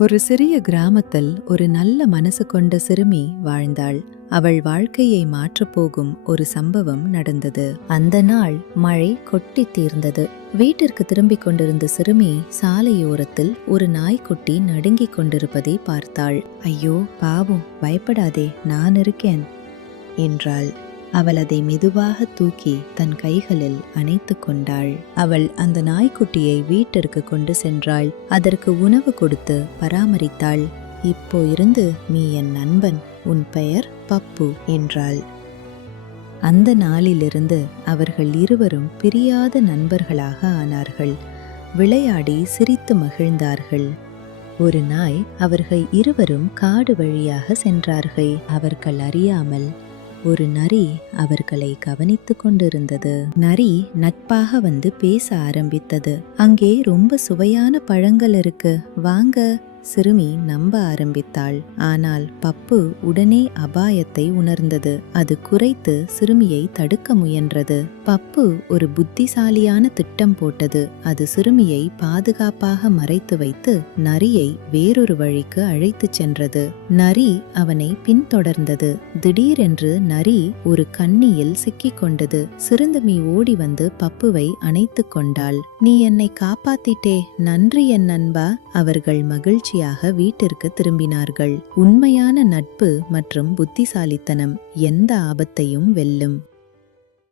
ஒரு சிறிய கிராமத்தில் ஒரு நல்ல மனசு கொண்ட சிறுமி வாழ்ந்தாள். அவள் வாழ்க்கையை மாற்றப்போகும் ஒரு சம்பவம் நடந்தது. அந்த நாள் மழை கொட்டி தீர்ந்தது. வீட்டிற்கு திரும்பிக் கொண்டிருந்த சிறுமி சாலையோரத்தில் ஒரு நாய்க்குட்டி நடுங்கிக் கொண்டிருப்பதை பார்த்தாள். ஐயோ பாவம், பயப்படாதே, நான் இருக்கேன் என்றாள். அவள் அதை மெதுவாக தூக்கி தன் கைகளில் அணைத்து கொண்டாள். அவள் அந்த நாய்க்குட்டியை வீட்டிற்கு கொண்டு சென்றாள். அதற்கு உணவு கொடுத்து பராமரித்தாள். இப்போ இருந்து நீ என் நண்பன், உன் பெயர் பப்பு என்றாள். அந்த நாளிலிருந்து அவர்கள் இருவரும் பிரியாத நண்பர்களாக ஆனார்கள். விளையாடி சிரித்து மகிழ்ந்தார்கள். ஒரு நாய் அவர்கள் இருவரும் காடு வழியாக சென்றார்கள். அவர்கள் அறியாமல் ஒரு நரி அவர்களை கவனித்து கொண்டிருந்தது. நரி நட்பாக வந்து பேச ஆரம்பித்தது. அங்கே ரொம்ப சுவையான பழங்கள் இருக்கு, வாங்க. சிறுமி நம்ப ஆரம்பித்தாள். ஆனால் பப்பு உடனே அபாயத்தை உணர்ந்தது. அது குரைத்து சிறுமியை தடுக்க முயன்றது. பப்பு ஒரு புத்திசாலியான திட்டம் போட்டது. அது சிறுமியை பாதுகாப்பாக மறைத்து வைத்து நரியை வேறொரு வழிக்கு அழைத்துச் சென்றது. நரி அவனை பின்தொடர்ந்தது. திடீரென்று நரி ஒரு கண்ணியில் சிக்கிக் கொண்டது. சிறுமி ஓடி வந்து பப்புவை அணைத்து கொண்டாள். நீ என்னை காப்பாத்திட்டே, நன்றி என் நண்பா. அவர்கள் மகிழ்ச்சியாக வீட்டிற்கு திரும்பினார்கள். உண்மையான நட்பு மற்றும் புத்திசாலித்தனம் எந்த ஆபத்தையும் வெல்லும்.